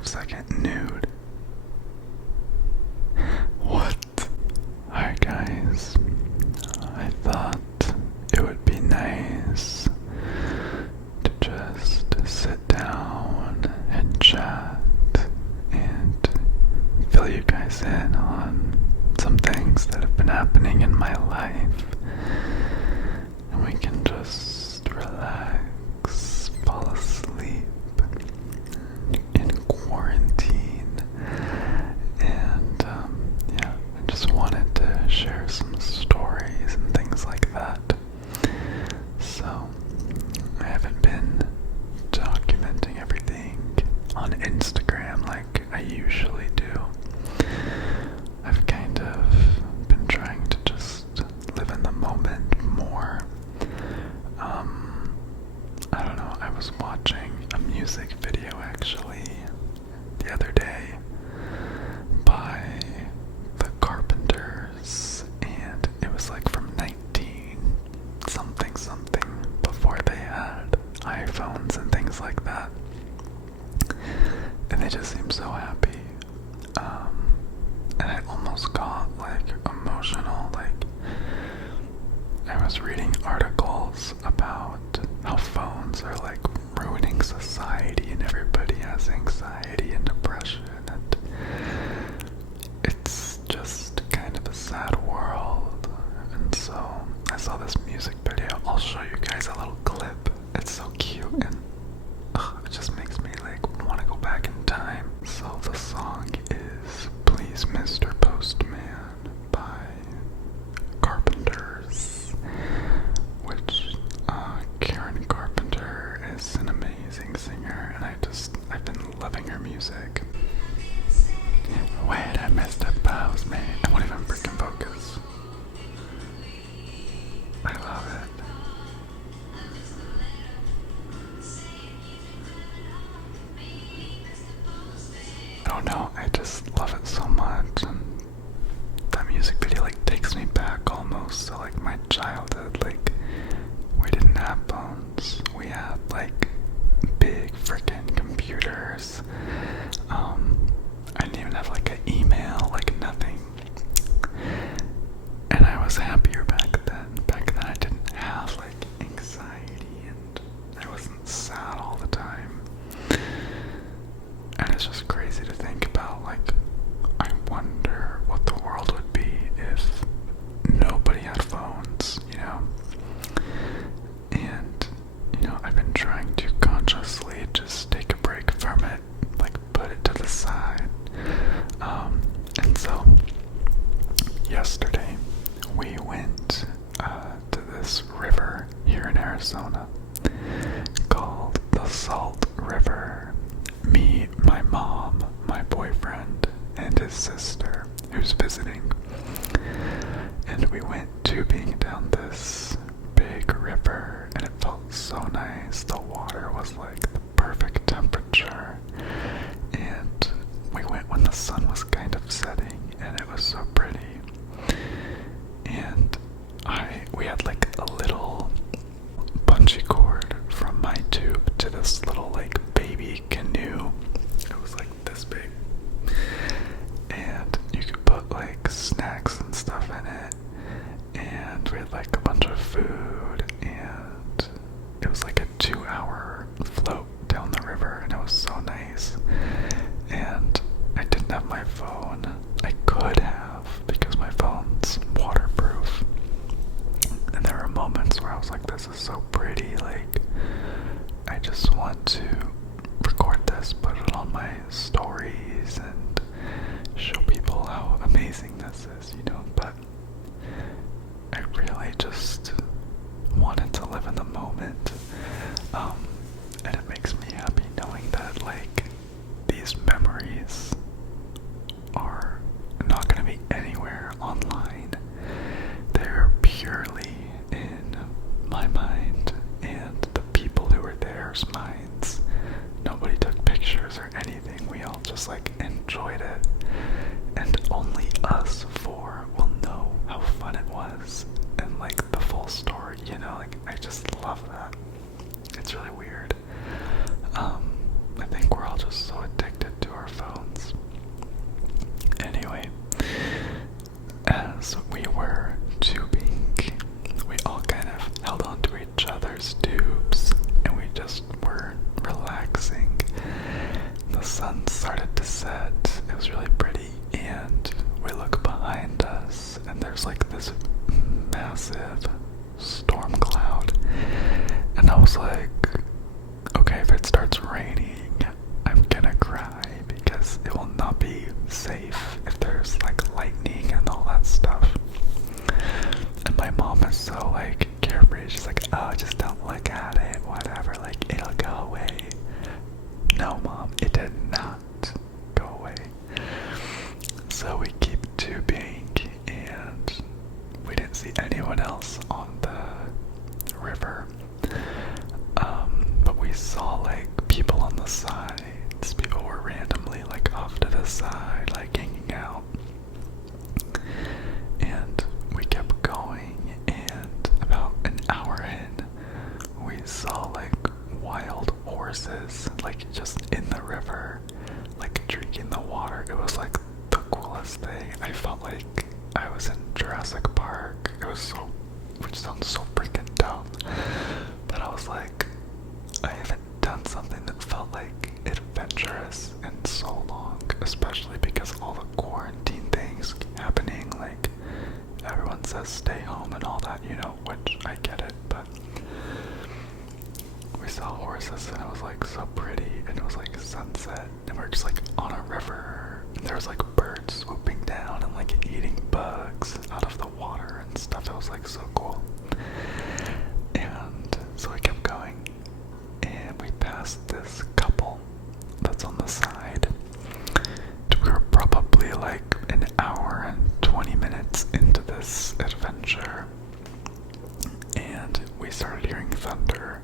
5-second nude. What? Hi guys. I thought it would be nice to just sit down and chat and fill you guys in on some things that have been happening in my life. And we can just relax, fall asleep in quarantine. And yeah, I just wanted to share some stories and things like that. So I haven't been documenting everything on Instagram like I usually do. I've kind of been trying to just live in the moment more. I don't know, I was watching a music video actually the other day by the Carpenters, and it was like from 19 something before they had iPhones and things like that, and they just seem so happy. And I almost got like emotional. Like, I was reading articles about how phones are like ruining society and everybody has anxiety and depression, and it's just kind of a sad world. And so I saw this music video. I'll show you guys a little clip. It's so cute, and it just makes me like want to go back in time. So the song is Please Mr. Postman by Carpenters, which Karen Carpenter is an amazing singer, and I've been loving her music. Wait, I missed a Postman. I won't even freaking focus. I love it. I don't know, I just love it so much, and that music video like takes me back almost to like my childhood. Like, we didn't have phones, we had like big freaking computers. I didn't even have like an email, like nothing. And I was happier back then. Back then I didn't have like anxiety, and I wasn't sad all the time. And it's just crazy to think about. Like, I wonder what the world would be if nobody had phones, you know? And, you know, I've been trying to consciously just take a break from it, like put it to the side. And so, yesterday, we went to this river here in Arizona called the Salt River. Me, my mom, my boyfriend, and his sister, who's visiting. And we went tubing down this big river, and it felt so nice. The water was like the perfect temperature. And we went when the sun was kind of setting, and it was so pretty. And we had like a little bungee cord from my tube to this little like baby canoe. It was like this big, and you could put like snacks and stuff in it, and we had like a bunch of food, and it was like a 2-hour float down the river, and it was so nice. And I didn't have my phone. I could have, because my phone's waterproof. And there were moments where I was like, this is so pretty, like, I just want to record this, put it on my stories, and show people how amazing this is, you know? But I really just wanted to live in the moment. And it makes me happy knowing that, like, these memories are not going to be anywhere online. They're purely in my mind and the people who were there's minds. Nobody took pictures or anything. We all just like enjoyed it. And only us four will know how fun it was and like the full story, you know? Like, I just love that. It's really weird. I think we're all just so addicted to phones. Anyway, as we were tubing, we all kind of held onto each other's tubes and we just were relaxing. The sun started to set. It was really pretty, and we look behind us and there's like this massive storm cloud, and I was like, okay, if it starts raining, I'm gonna cry because it will not be safe if there's like lightning and all that stuff. And my mom is so like carefree. She's like, oh, just don't look at it, whatever, like it'll go away. No, Mom, it did not go away. So we keep tubing, and we didn't see anyone else on the river. But we saw like people on the sides. People were randomly like off to the side, like hanging out. And we kept going, and about an hour in, we saw like wild horses, like just in the river, like drinking the water. It was like the coolest thing. I felt like I was in Jurassic Park. It was so, which sounds so freaking dumb, but I was like, I haven't done something that felt like adventurous in so long, especially because all the quarantine things happening, like everyone says stay home and all that, you know, which I get it, but we saw horses and it was like so pretty, and it was like sunset, and we were just like on a river, and there was like birds swooping down and like eating bugs out of the water and stuff. It was like so cool. And so we kept going, and we passed this couple that's on the side. We were probably like an hour and 20 minutes into this adventure, and we started hearing thunder,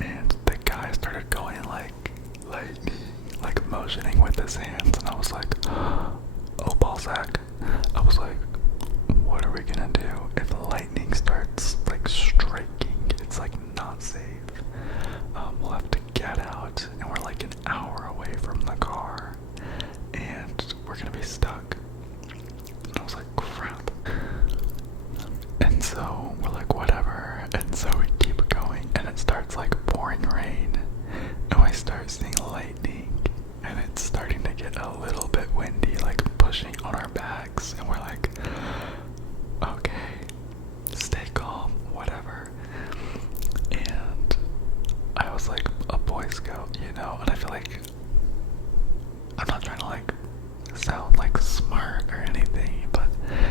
and the guy started going like lightning, like motioning with his hands, and I was like, oh ballsack. I was like, what are we gonna do if lightning starts like striking? It's like not safe. We'll have to get out, and we're like an hour away from the car, and we're gonna be stuck. And I was like, crap. And so we're like, whatever. And so we keep going, and it starts like pouring rain, and we start seeing lightning, and it's starting to get a little bit windy, like pushing on our backs, and we're like, okay, stay calm, whatever. And I was like a Boy Scout, you know, and I feel like I'm not trying to like sound like smart or anything, but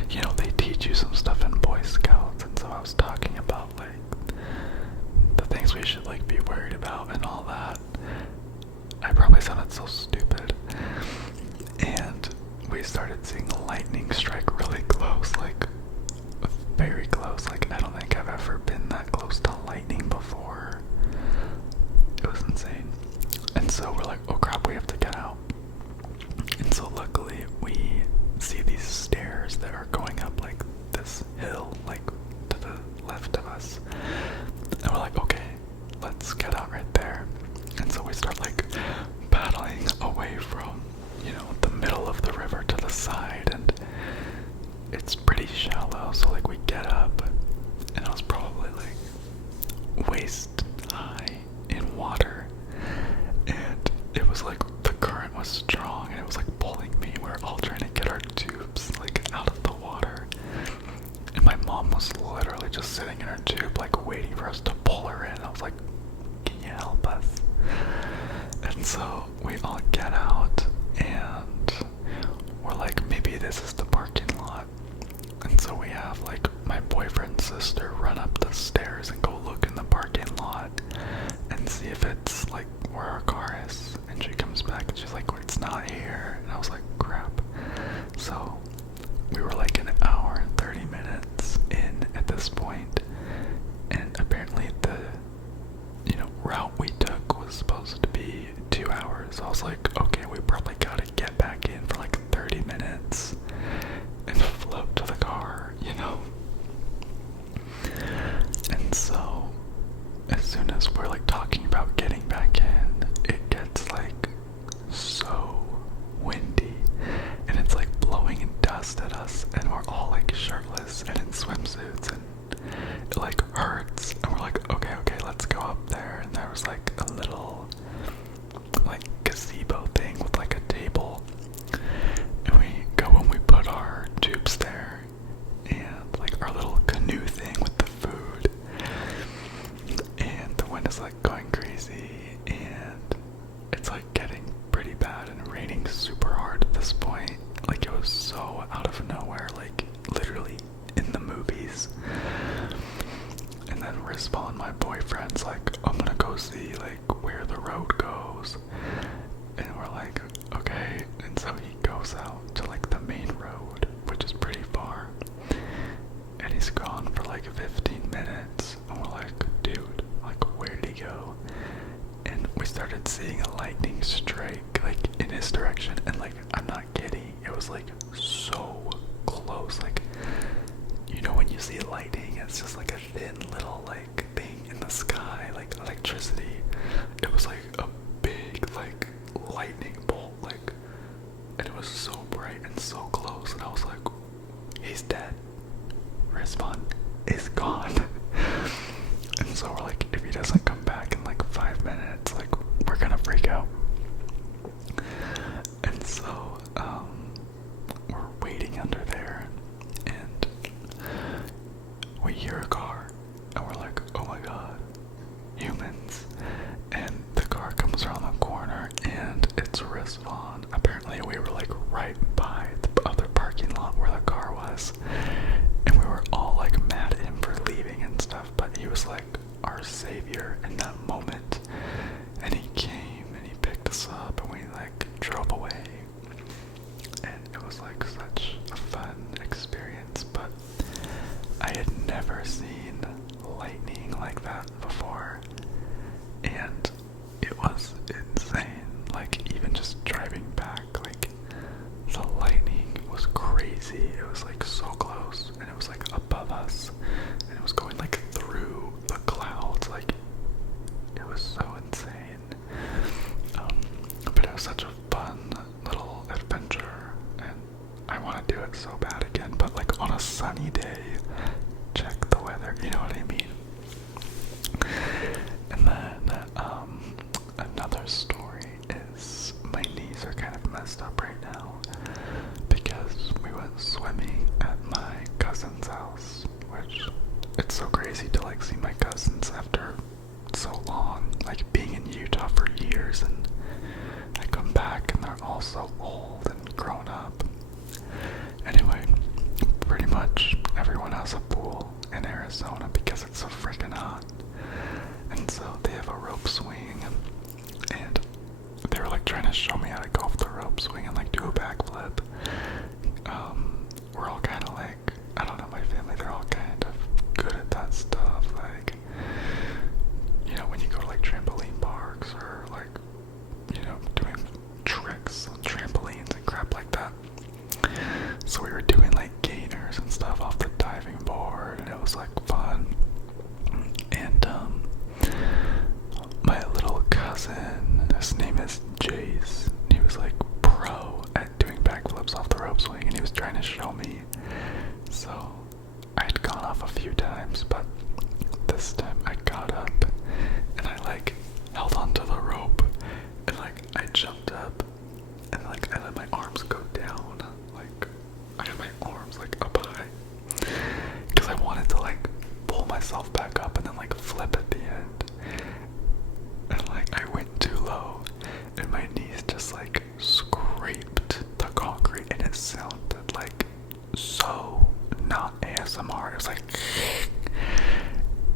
you know, they teach you some stuff in Boy Scouts, and so I was talking about like the things we should like be worried about and all that. I probably sounded so stupid. And we started seeing lightning strike really close, like very close. Like I don't think I've ever been that close to lightning before. It was insane. And so we're like, oh crap, we have to get out. And so luckily we see these stairs that are going up like this hill, like to the left of us. And we're like, okay, let's get out right there. And so we start like paddling away from, you know, the middle of the river to the side, and it's pretty shallow, so like we get up, and I was probably like waist high in water, and it was like the current was strong, and it was like pulling me. We were all trying to get our tubes like out of the water, and my mom was literally just sitting in her tube like waiting for us to pull her in. I was like, can you help us? And so we all get out, and we're like, maybe this is the parking lot. And so we have like my boyfriend's sister run up the stairs and go look in the parking lot and see if it's like where our car is. And she comes back and she's like, it's not here. And I was like, crap. So we were like an hour and 30 minutes in at this point, and apparently the, you know, route we took was supposed to be 2 hours. So I was like, okay, we probably gotta get back in for like 30 minutes and float to the car, you know? And so as soon as we're like talking about getting back in, it gets like so shirtless and in swimsuits, and it like hurts, and we're like, okay, let's go up there. And there was like a little like gazebo thing with like a table, and we go and we put our tubes there, and like our little canoe thing with the food, and the wind is like going crazy, and it's like getting pretty bad and raining super hard at this point. Like it was so out of nowhere, like literally in the movies. And then Rizwan, my boyfriend's like, I'm gonna go see like where the road goes. And we're like, okay. And so he goes out to like the main road, which is pretty far. And he's gone for like 15 minutes. And we're like, dude, like where did he go? And we started seeing a lightning strike like in his direction. And like, I'm not kidding, it was like so close. Like, you know when you see lightning, it's just like a thin little like thing in the sky, like electricity. It was like a big like lightning bolt, like, and it was so bright and so close, and I was like, he's dead. Rizwan is gone. And so we're like, if he doesn't come back in like 5 minutes, like we're gonna freak out. And so we're waiting under there, and we hear a car, and we're like, oh my god, humans. And the car comes around the corner, and it's Rizwan. Apparently we were like right by the other parking lot where the car was, and we were all like mad at him for leaving and stuff, but he was like our savior in that moment. And he came and he picked us up, and we like drove away, and it was like such a fun experience. But I had never seen lightning like that before, and it was insane. Like even just driving back, like the lightning was crazy. It was like so close, and it was like above us, and it was going like through the clouds. Like it was so insane. But it was such a fun little adventure, and I want to do it so bad again. But like on a sunny day, check the weather, you know what I mean? And then another story is my knees are kind of messed up right now because we went swimming at my cousin's house, which it's so crazy to like see my cousins after so long, like being in Utah for years, and I come back and they're all so old and grown up. Anyway, pretty much everyone has a pool in Arizona because it's so freaking hot. And so they have a rope swing, and they were like trying to show me how to go off the rope swing and like do a backflip. We're all kind of like, I don't know, my family, they're all kind of good at that stuff. Like, you know, when you go to like trampoline parks or like, you know, doing tricks on trampolines and crap like that. So we were doing like gainers and stuff off the diving board, and it was like fun. And my little cousin, his name is Jace, he was like pro at doing backflips off the rope swing, and he was trying to show me. So I had gone off a few times, but this time I got up and I like held onto the rope, and like I jumped up, and like I let my arms go down. Like I had my arms like up high because I wanted to like pull myself back up and then like flip at the end. And like I went too low, and my knees just like scraped the concrete, and it sounded like so not ASMR. It was like,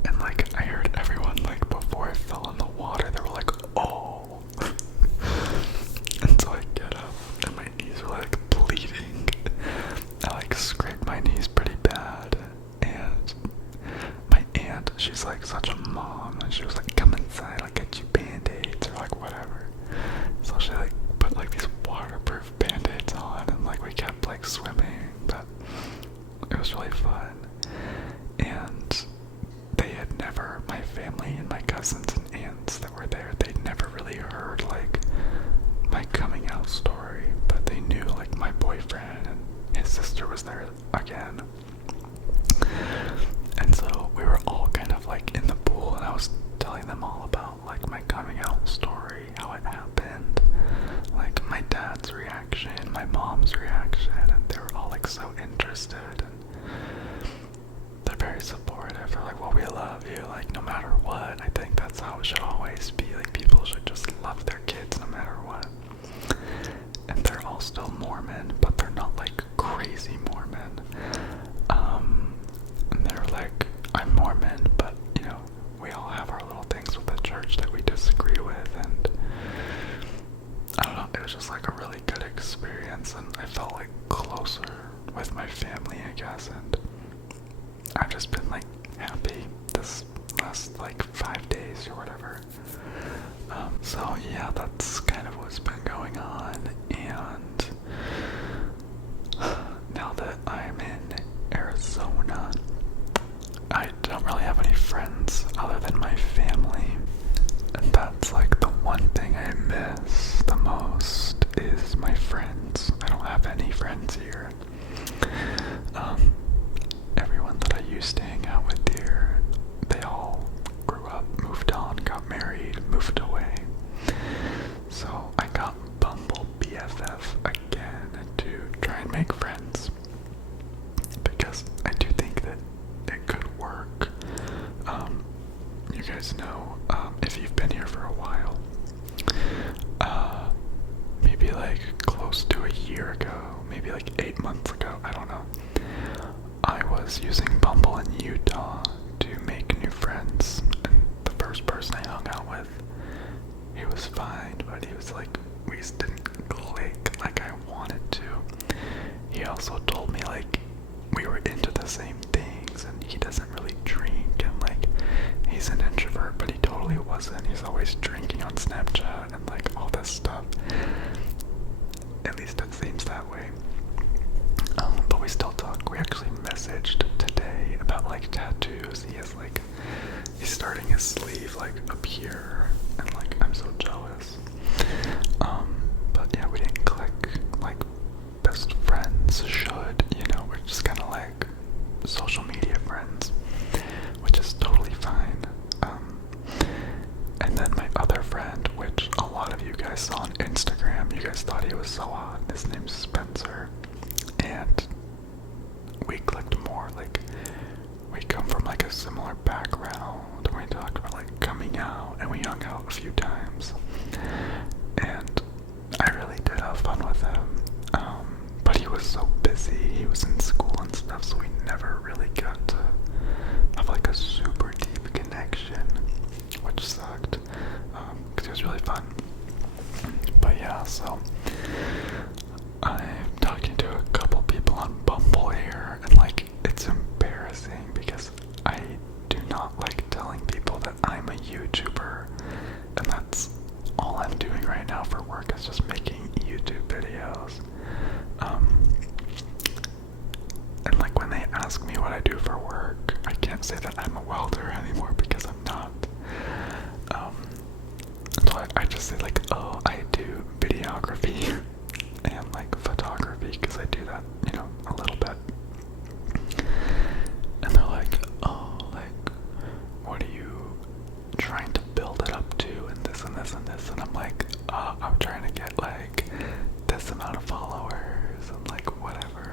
and like I heard everyone like before I fell in the water, they were like, oh. And so I get up, and my knees were like bleeding. I like scraped my knees pretty bad, and my aunt, she's like such a mom, and she was like, come inside, I'll get you band-aids or like whatever. So she like put like these waterproof band-aids on, and like we kept like swimming, but it was really fun. And they had never, my family and my cousins and aunts that were there, they'd never really heard like my coming out story, but they knew like my boyfriend and his sister was there again. interested, and they're very supportive. They're like, well, we love you, like, no matter what. I think that's how it should always be. Like, people should just love their kids no matter what. And they're all still Mormon, but they're not like crazy Mormon. And they're like, I'm Mormon, but you know, we all have our little things with the church that we disagree with, and I don't know, it was just like a really good experience, and I felt like closer with my family, I guess, and I've just been like happy this last like 5 days or whatever. So yeah, that's kind of what's been going on, and now that I'm in Arizona, I don't really have any friends other than my family, and that's like the one thing I miss the most is my friends. I don't have any friends here. Everyone that I used to hang out with here, they all grew up, moved on, got married, moved away. So I got Bumble BFF again to try and make friends, because I do think that it could work. You guys know, if you've been here for a while, maybe like close to a year ago, maybe like 8 months ago, I don't know, I was using Bumble in Utah to make new friends, and the first person I hung out with, he was fine, but he was like, we just didn't click like I wanted to. He also told me like we were into the same things, and he doesn't really drink, and like he's an introvert, but he totally wasn't. He's always drinking on Snapchat and like all this stuff. At least it seems that way. But we still talk. We actually messaged today about like tattoos. He has like, he's starting his sleeve like up here, and like I'm so jealous. But yeah, we didn't click like best friends should, you know, we're just kind of like social media friends, which is totally fine. And then my other friend, which a lot of you guys saw on Instagram, you guys thought he was so hot. His name's Spencer, and we clicked more. Like, we come from like a similar background, and we talked about like coming out, and we hung out a few times, and I really did have fun with him. But he was so busy, he was in school and stuff, so we never really got to have like a super deep connection, which sucked, because it was really fun. But yeah, so I'm talking to a couple people on Bumble here, and like it's embarrassing because I do not like telling people that I'm a YouTuber, and that's all I'm doing right now for work, is just making YouTube videos. And like when they ask me what I do for work, I can't say that I'm a welder anymore because I'm not. So I just say like, oh, I do videography and like photography, because I do that, you know, a little bit. And they're like, oh, like, what are you trying to build it up to, and this and this and this, and I'm like, I'm trying to get like this amount of followers and like whatever.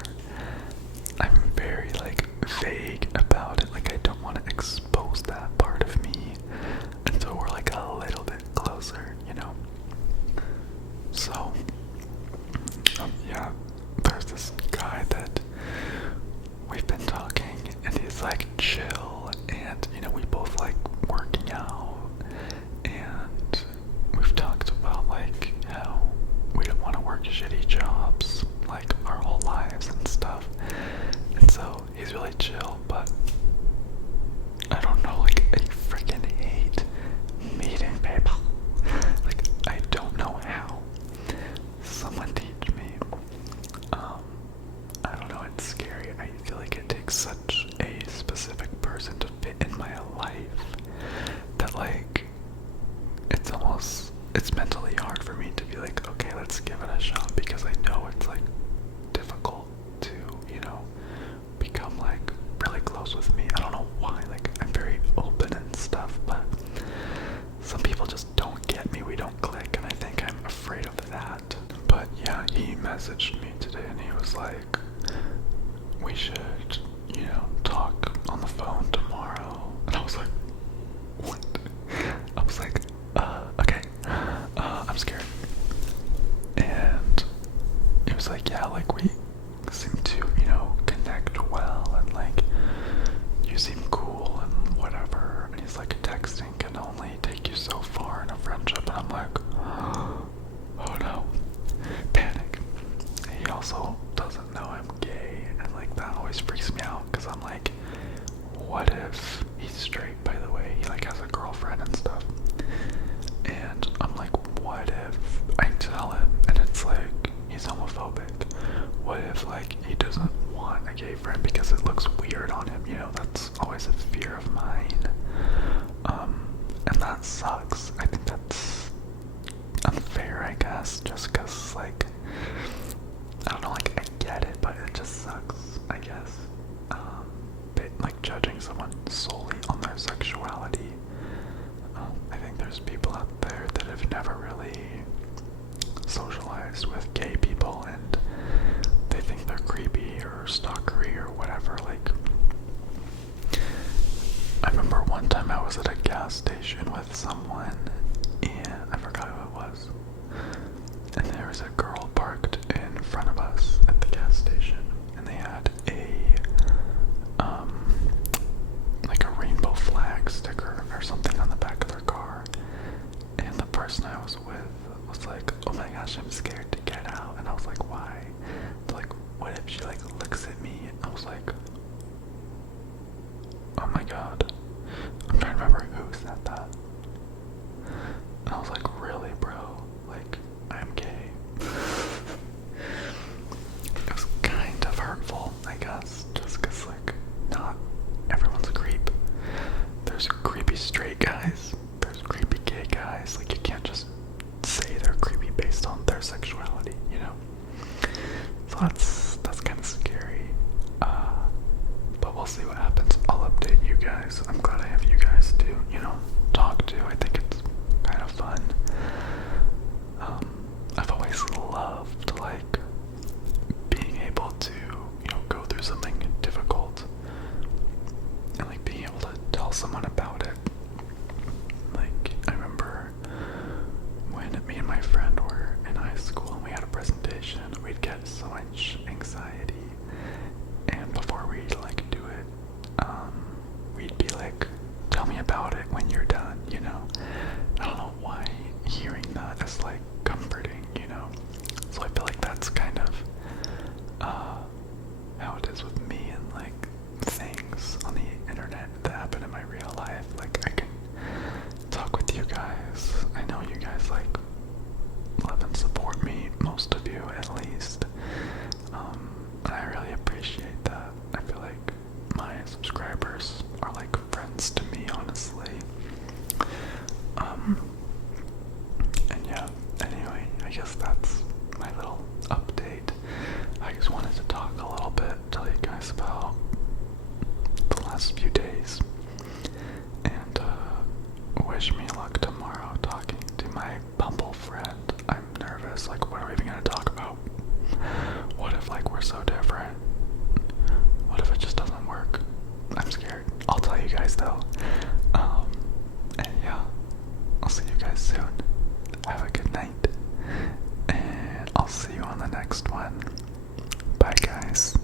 I'm very like vague about it, like I don't want to expose that part of me until we're like a little bit closer, you know. So yeah, there's this guy that we've been talking, and he's like chill, and you know, we both like working out, and we've talked about like how we don't want to work shitty jobs like our whole lives and stuff, and so he's really chill, but I don't know, like I freaking hate meeting people. Like I don't know how. Someone teach me. I don't know, it's scary. I feel like it takes such a specific person to fit in my life that like it's mentally hard for me to be like, okay, let's give it a shot, because I know it's like difficult to, you know, become like really close with me. I don't know why, like I'm very open and stuff, but some people just don't get me, we don't click, and I think I'm afraid of that. But yeah, he messaged me today and he was like, we always freaks me out because I'm like, what if he's straight, by the way? He like has a girlfriend and stuff. And I'm like, what if I tell him and it's like he's homophobic? What if like he doesn't want a gay friend because it looks weird on him? You know, that's always a fear of mine. And that sucks. I think that's unfair, I guess, just because like, I don't know, like I get it, but it just sucks, I guess. Like judging someone solely on their sexuality. I think there's people out there that have never really socialized with gay people and they think they're creepy or stalkery or whatever. Like, I remember one time I was at a gas station with someone and I forgot who it was. And there was a girl parked in front of us at the gas station and they had like a rainbow flag sticker or something on the back of their car. And the person I was with was like, oh my gosh, I'm scared to get out. And I was like, why? They're like, what if she like looks at me? And I was like, oh my god. I'm trying to remember who said that. And I was like, really, bro? Like, I'm gay. It was kind of hurtful, I guess, just because like not everyone's a creep. There's creepy straight guys, there's creepy gay guys. Like, you can't just say they're creepy based on their sexuality, you know? So that's kind of scary. But we'll see what happens. I'll update you guys. I'm glad I have you guys to, you know, talk to. I think it's kind of fun. I've always loved, like, being able to, you know, go through something difficult and, like, being able to tell someone about it. Like, I remember when me and my friend were in high school and we had a presentation, we'd get so much anxiety. And before we'd, like, do it, we'd be like, tell me about it when you're done, you know? I don't know why hearing that is, like, comforting, you know? So I feel like that's kind of how it is with me and like things on the internet that happen in my real life. Like, I can talk with you guys. I know you guys like love and support me, most of you at least. And I really appreciate that. I feel like my subscribers are like friends to me, honestly. And yeah, anyway, I guess that's my little update. I just wanted to talk a little bit, tell you guys about the last few days, and wish me luck tomorrow talking to my Bumble friend. I'm nervous, like, what are we even gonna talk about? What if, like, we're so different? What if it just doesn't work? I'm scared. I'll tell you guys though. And yeah, I'll see you guys soon. Have a good night, and I'll see you on the next one. Bye, guys.